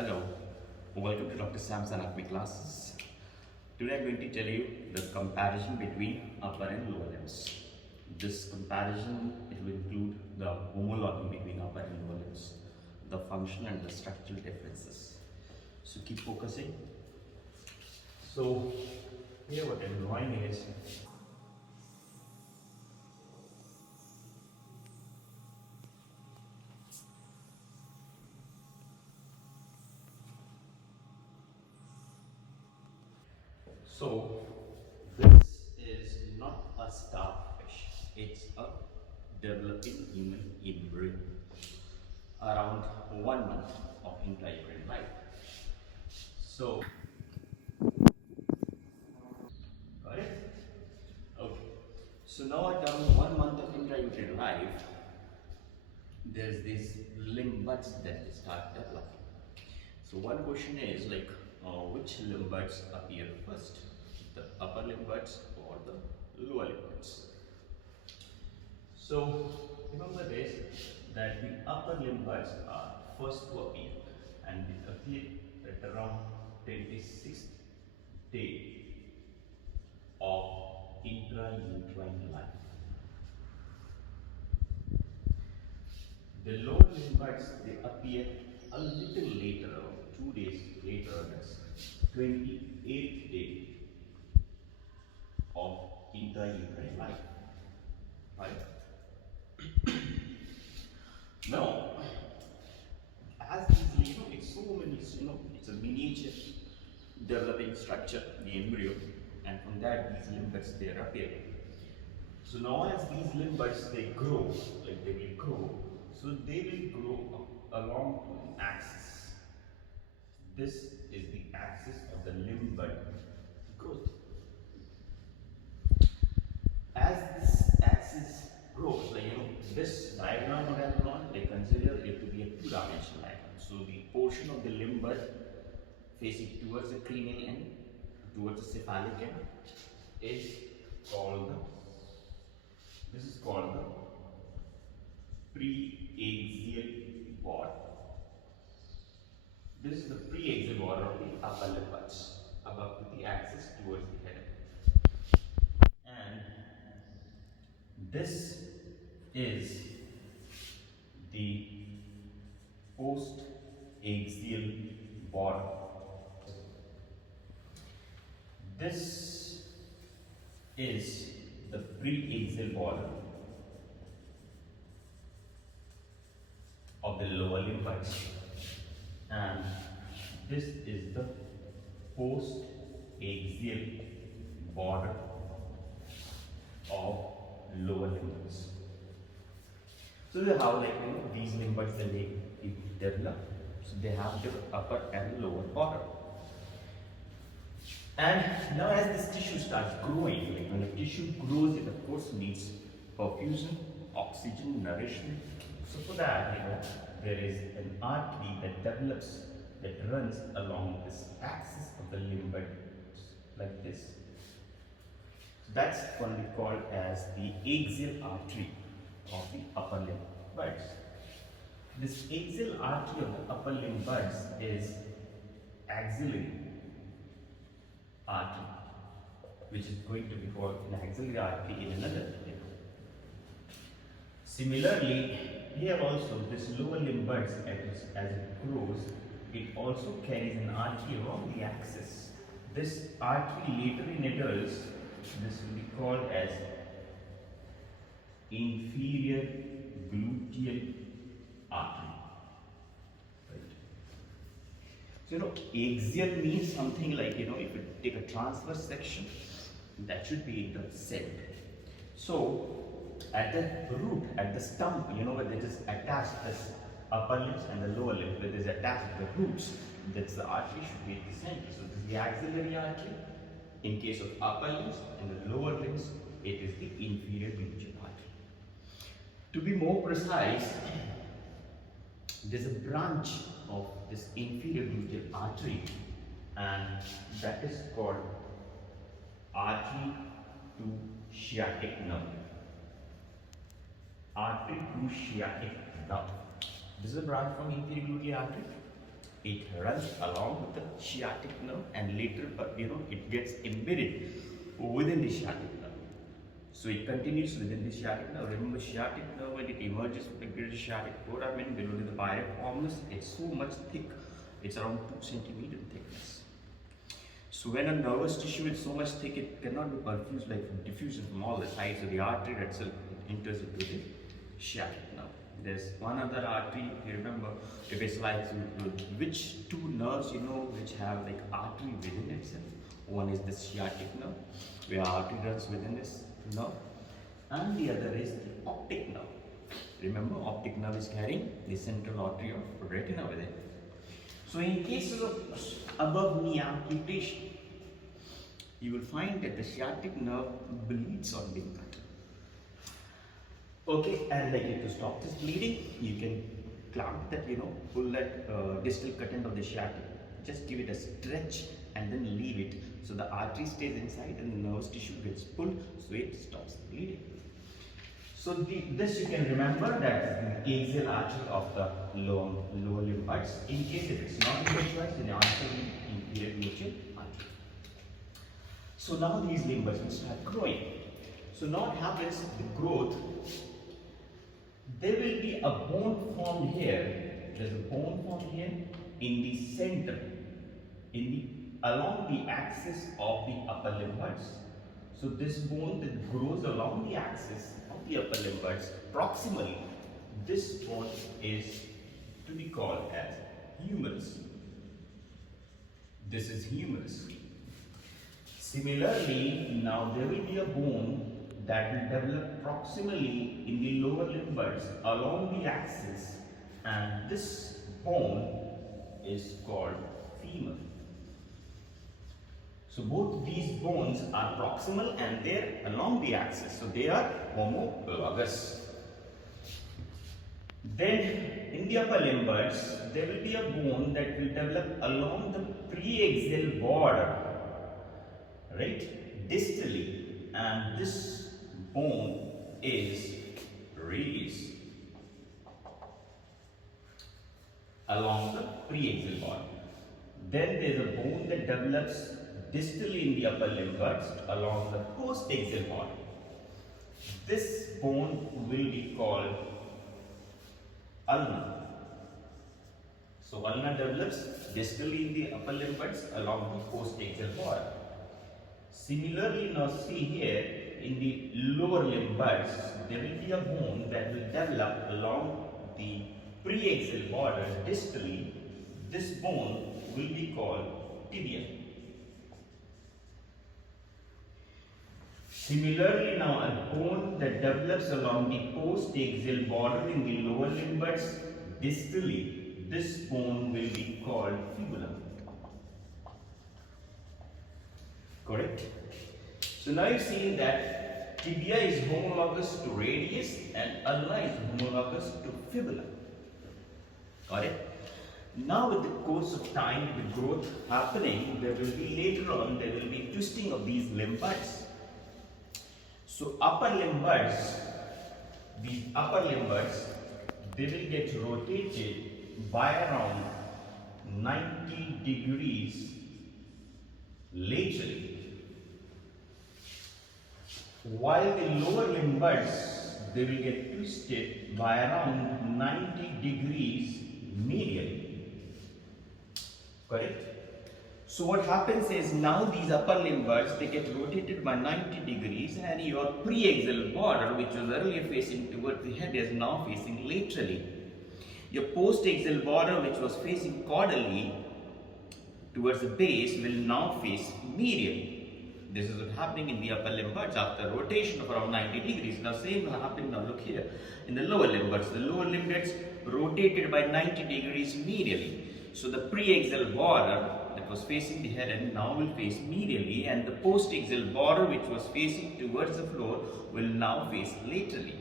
Hello, welcome to Dr. Sam's anatomy classes. Today I'm going to tell you the comparison between upper and lower limbs. This comparison it will include the homology between upper and lower limbs, the function and the structural differences. So keep focusing. So here what I'm drawing is so this is not a starfish, it's a developing human embryo around 1 month of intrauterine life. So, got it? Okay. So now at around 1 month of intrauterine life, there's these limb buds that start developing. So one question is like, which limb buds appear first? The upper limb buds or the lower limb buds? So remember this, that the upper limb buds are first to appear and they appear at around 26th day of intrauterine life. The lower limb buds they appear a little later, 2 days later, that's 28th day of intrauterine life. Right? Now, as these, it's so many, it's a miniature developing structure, the embryo, and from that these limb buds they are appearing. So now as these limb buds they grow, like they will grow, so they will grow along an axis. This is the axis of the limb bud growth. As this axis grows, like this diagram what I have drawn, like consider it to be a two-dimensional diagram. So the portion of the limb bud facing towards the cranial end, towards the cephalic end, is called this is called the preaxial border. This is the preaxial border of the upper limb buds, above the axis towards the head. And this is the post-axial border. This is the preaxial border of the lower limb buds, and this is the post-axial border of lower limb buds. So they have these limb buds they develop. So they have the upper and lower border. And now as this tissue starts growing, like when a tissue grows, it of course needs perfusion, oxygen, nourishment. So for that, there is an artery that develops, that runs along this axis of the limb bud, like this. So that's what we call as the axial artery of the upper limb buds. This axial artery of the upper limb buds is axillary artery, which is going to be called an axillary artery in another video. Similarly, here also this lower limb buds as it grows, it also carries an artery along the axis. This artery later in adults, this will be called as inferior gluteal artery. Right. So axial means something like if you take a transverse section, that should be intersect. So at the root, at the stump, where they just attach this upper limbs and the lower limbs, where they attach the roots, that's the artery should be at the center. So this is the axillary artery. In case of upper limbs and the lower limbs, it is the inferior gluteal artery. To be more precise, there's a branch of this inferior gluteal artery, and that is called artery to sciatic nerve. Artery to sciatic nerve. This is a branch from inferior gluteal artery, It runs along with the sciatic nerve and later, it gets embedded within the sciatic nerve. So it continues within the sciatic nerve. Remember, sciatic nerve, when it emerges from the greater sciatic foramen below the piriformis, it's so much thick. It's around 2 centimeter thickness. So when a nervous tissue is so much thick, it cannot be perfused like diffusion from all the sides. So the artery itself enters into the sciatic nerve. There's one other artery, if you remember, if it's like which two nerves which have like artery within itself. One is the sciatic nerve, where artery runs within this nerve, and the other is the optic nerve. Remember, optic nerve is carrying the central artery of retina within. So in cases of above knee amputation, you will find that the sciatic nerve bleeds on being cut. Okay, and to stop this bleeding, you can clamp that, pull that distal cut end of the sciatic, just give it a stretch and then leave it. So the artery stays inside and the nervous tissue gets pulled, so it stops bleeding. So this you can remember, that is the axial artery of the lower limb parts. In case if it's not visualized, then the answer will be inferior gluteal artery. So now these limb parts will start growing. So now what happens, the growth, there will be a bone formed here. There's a bone formed here in the center, along the axis of the upper limb parts. So this bone that grows along the axis of the upper limb parts proximally, this bone is to be called as humerus. This is humerus. Similarly, now there will be a bone that will develop proximally in the lower limb parts along the axis, and this bone is called femur. So both these bones are proximal and they're along the axis, so they are homologous. Then in the upper limb parts, there will be a bone that will develop along the preaxial border, right, distally, and this bone is radius along the preaxial border. Then there is a bone that develops distally in the upper limb parts along the postaxial border. This bone will be called ulna. So ulna develops distally in the upper limb parts along the postaxial border. Similarly, now see here in the lower limb parts, there will be a bone that will develop along the preaxial border distally. This bone will be called tibia. Similarly, now a bone that develops along the postaxial border in the lower limb parts distally, this bone will be called fibula. Correct? So now you've seen that tibia is homologous to radius and ulna is homologous to fibula. Got it? Now with the course of time, with the growth happening, there will be later on, there will be twisting of these limb parts. So upper limb parts, these upper limb parts, they will get rotated by around 90 degrees laterally. While the lower limb parts, they will get twisted by around 90 degrees medially. Correct? So what happens is, now these upper limb parts, they get rotated by 90 degrees, and your preaxial border, which was earlier facing towards the head, is now facing laterally. Your postaxial border, which was facing caudally towards the base, will now face medially. This is what's happening in the upper limb parts after rotation of around 90 degrees. Now same will happen, now look here, in the lower limb parts. The lower limb gets rotated by 90 degrees medially. So the preaxial border that was facing the head and now will face medially, and the postaxial border which was facing towards the floor will now face laterally.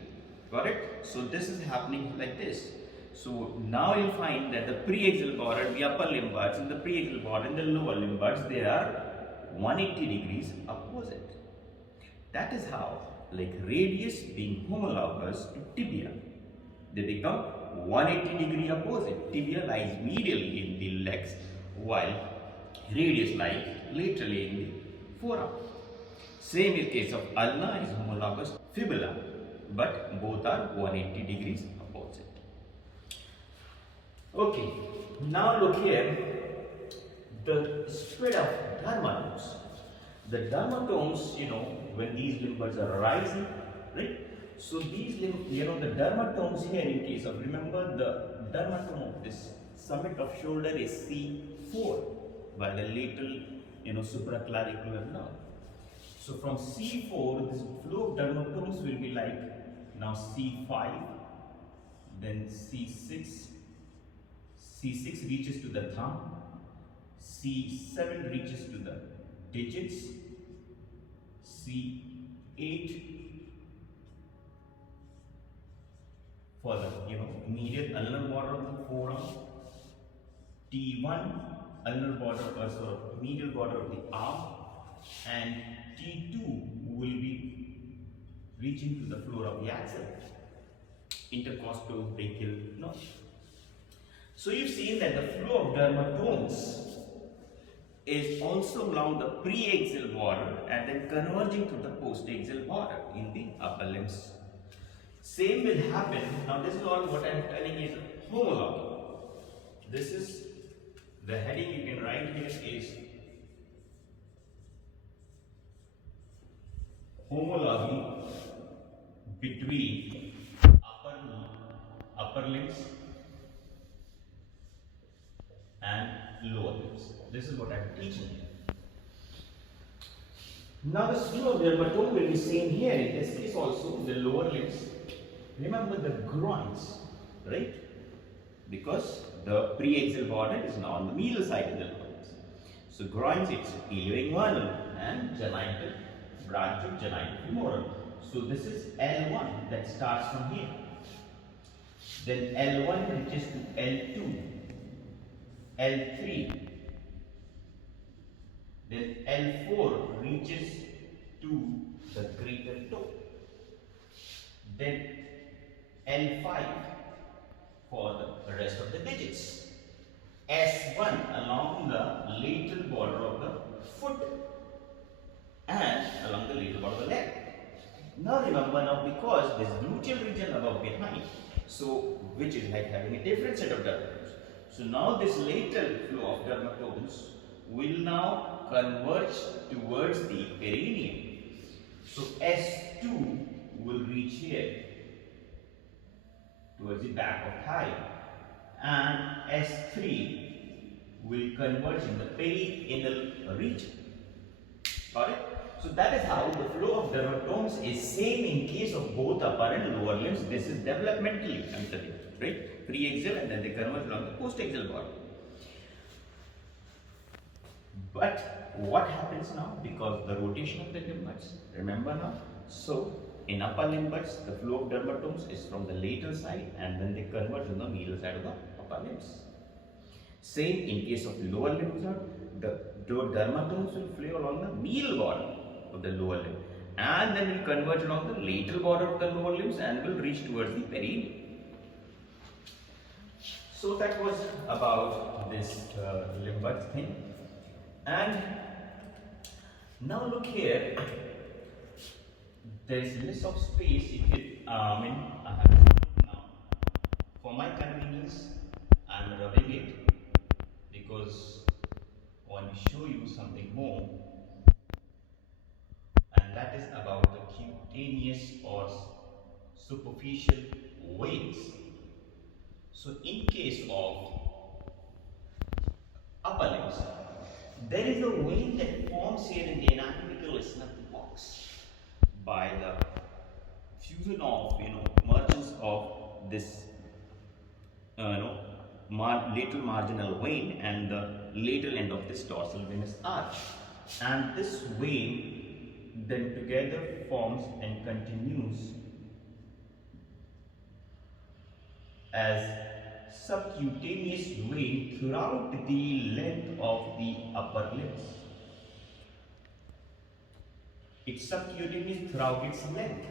Got it? So this is happening like this. So now you'll find that the preaxial border, the upper limb parts, and the preaxial border and the lower limb parts, they are 180 degrees opposite. That is how, like radius being homologous to tibia, they become 180-degree opposite. Tibia lies medially in the legs while radius lies laterally in the forearm. Same in case of ulna is homologous fibula, but both are 180 degrees opposite. Okay, now look here, the spread of dermatomes. The dermatomes, when these limb buds are rising, right? So these the dermatomes here in case of, remember the dermatome of this summit of shoulder is C4 by the lateral, supraclavicular nerve. So from C4, this flow of dermatomes will be like now C5, then C6. C6 reaches to the thumb, C7 reaches to the digits, C8 for the medial ulnar border of the forearm, T1 ulnar border, medial border of the arm, and T2 will be reaching to the floor of the axial, intercostal brachial nerve. So you've seen that the flow of dermatomes is also along the preaxial border and then converging to the postaxial border in the upper limbs. Same will happen. Now this is all what I am telling is homology. This is the heading you can write here is homology between upper limbs and lower limbs. This is what I am teaching you. Now the flow of dermatome will be seen here. In this case also, the lower limbs. Remember the groins, right? Because the preaxial border is now on the medial side of the lower limbs. So groins, it's ilioinguinal and genital branch of genitofemoral. So this is L1 that starts from here. Then L1 reaches to L2. L3, then L4 reaches to the greater toe, then L5 for the rest of the digits, S1 along the lateral border of the foot and along the lateral border of the leg. Now remember, because this gluteal region above behind, so which is like having a different set of dermatomes. So now this lateral flow of dermatomes will now converge towards the perineum. So S2 will reach here towards the back of thigh, and S3 will converge in the perianal region. Got it? So that is how the flow of dermatomes is same in case of both upper and lower limbs. This is developmentally, I'm telling you, right? Preaxial and then they converge along the postaxial border. But what happens now? Because the rotation of the limb buds, remember now? So in upper limb buds, the flow of dermatomes is from the lateral side and then they converge on the medial side of the upper limbs. Same in case of lower limbs, the dermatomes will flow along the medial border of the lower limb and then will converge along the lateral border of the lower limbs and will reach towards the perineum. So that was about this limb buds thing. And now look here, there is less of space. I have now, for my convenience, I am rubbing it because I want to show you something more, and that is about the cutaneous or superficial veins. So in case of upper limbs, there is a vein that forms here in the anatomical isthmus box by the fusion of emergence of this lateral marginal vein and the lateral end of this dorsal venous arch, and this vein then together forms and continues as subcutaneous vein throughout the length of the upper limbs. It's subcutaneous throughout its length.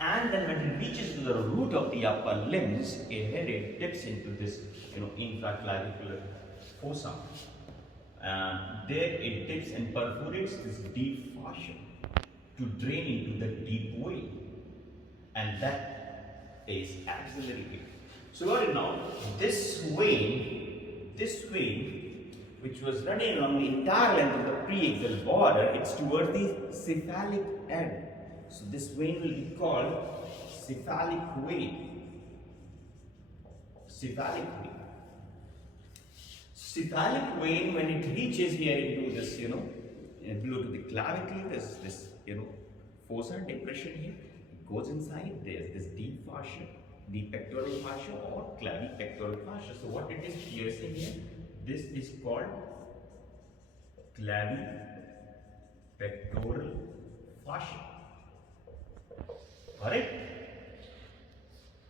And then when it reaches to the root of the upper limbs, it dips into this, infraclavicular fossa. There it dips and perforates this deep fascia to drain into the deep vein, and that is axillary vein. So got it now. This vein, which was running along the entire length of the preaxial border, it's towards the cephalic end. So this vein will be called cephalic vein. Cephalic vein. Cephalic vein, when it reaches here into this, below to the clavicle, there's this, fossa depression here. It goes inside. There's this deep fascia, deep pectoral fascia or clavipectoral fascia. So what it is piercing here, this is called clavipectoral fascia. Alright?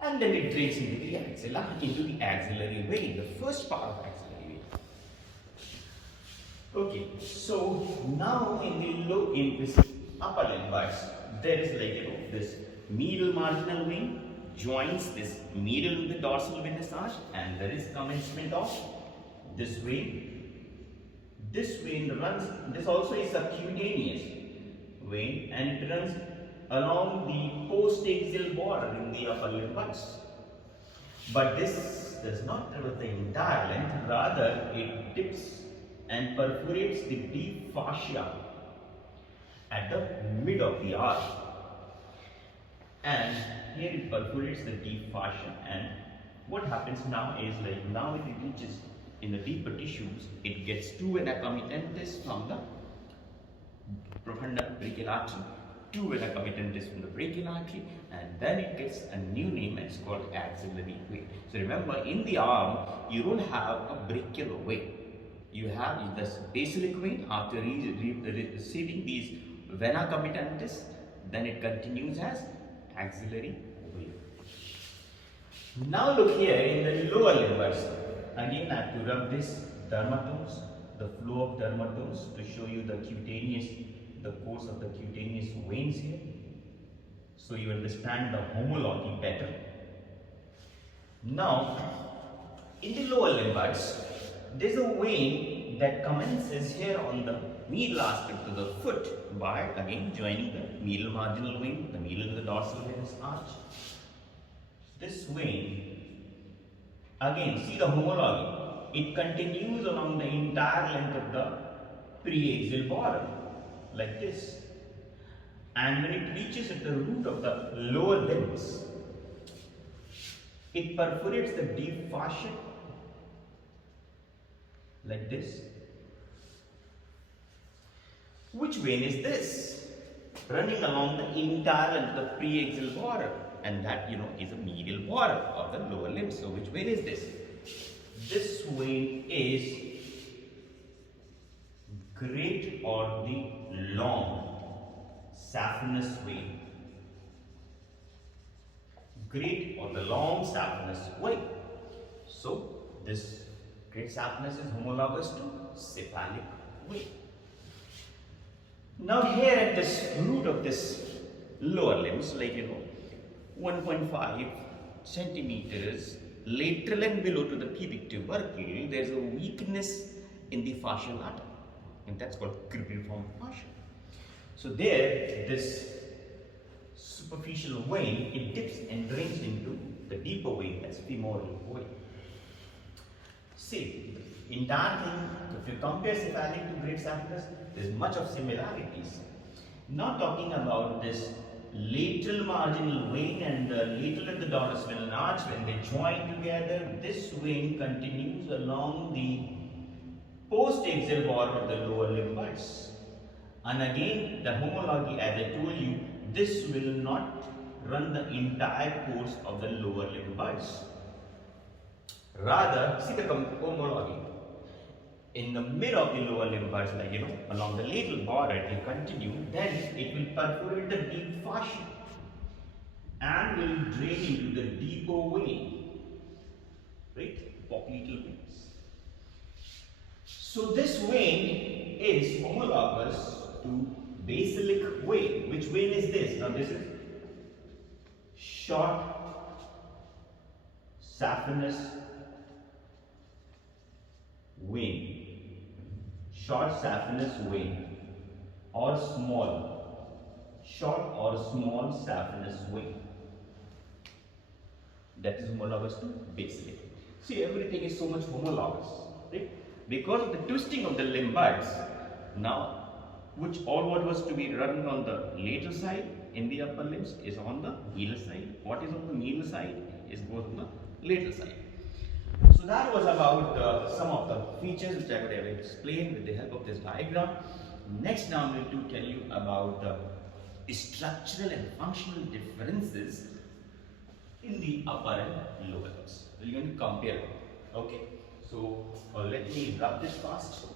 And then it drains into the axilla, into the axillary vein, the first part of axillary vein. Okay, so now in this upper limbus, there is this medial marginal vein joins this medial with the dorsal venous arch, and there is commencement of this vein. This vein runs, this also is a cutaneous vein, and it runs along the postaxial border in the upper limbus. But this does not travel the entire length, rather it dips and perforates the deep fascia at the mid of the arch. And here it perforates the deep fascia, and what happens now is now it reaches in the deeper tissues, it gets to an accomitantis from the profunda brachial artery, to vena committantis from the brachial artery, and then it gets a new name, and it's called axillary vein. So remember, in the arm, you don't have a brachial vein. You have this basilic vein. After receiving these vena committantis, then it continues as axillary vein. Now look here in the lower limbus. Again, I have to rub this dermatomes, the flow of dermatomes, to show you the course of the cutaneous veins here, so you understand the homology better. Now, in the lower limbus, there is a vein that commences here on the medial aspect of the foot by again joining the medial marginal vein, the medial to the dorsal venous arch. This vein, again, see the homology, it continues along the entire length of the preaxial border, like this. And when it reaches at the root of the lower limbs, it perforates the deep fascia, like this. Which vein is this? Running along the entire length of the preaxial border, and that is a medial border of the lower limbs. So which vein is this? This vein is great or the long saphenous vein. Great or the long saphenous vein. So this great saphenous is homologous to cephalic vein. Now here at this root of this lower limbs, 1.5 centimeters lateral and below to the pubic tubercle, there is a weakness in the fascia lata, and that's called cribriform fascia. So there, this superficial vein, it dips and drains into the deeper vein, that's femoral vein. See, the entire thing, if you compare cephalic to great saphenous, there's much of similarities. Not talking about this lateral marginal vein and the lateral and the dorsal arch, when they join together, this vein continues along the postaxial border of the lower limbus. And again, the homology, as I told you, this will not run the entire course of the lower limbus. Rather, see the homology. In the mid of the lower limbus, along the lateral border, it will continue, then it will perforate the deep fascia and will drain into the deeper vein, right? Popliteal veins. So this vein is homologous to basilic vein. Which vein is this? Now this is short saphenous vein, short saphenous vein, or short or small saphenous vein. That is homologous to basally. See, everything is so much homologous, right? Because of the twisting of the limb buds, now, which all what was to be run on the lateral side in the upper limbs is on the medial side. What is on the medial side is goes on the lateral side. So that was about some of the features which I would have explained with the help of this diagram. Next, now I'm going to tell you about the structural and functional differences in the upper and lower limbs. We're going to compare them. Okay. So let me rub this fast.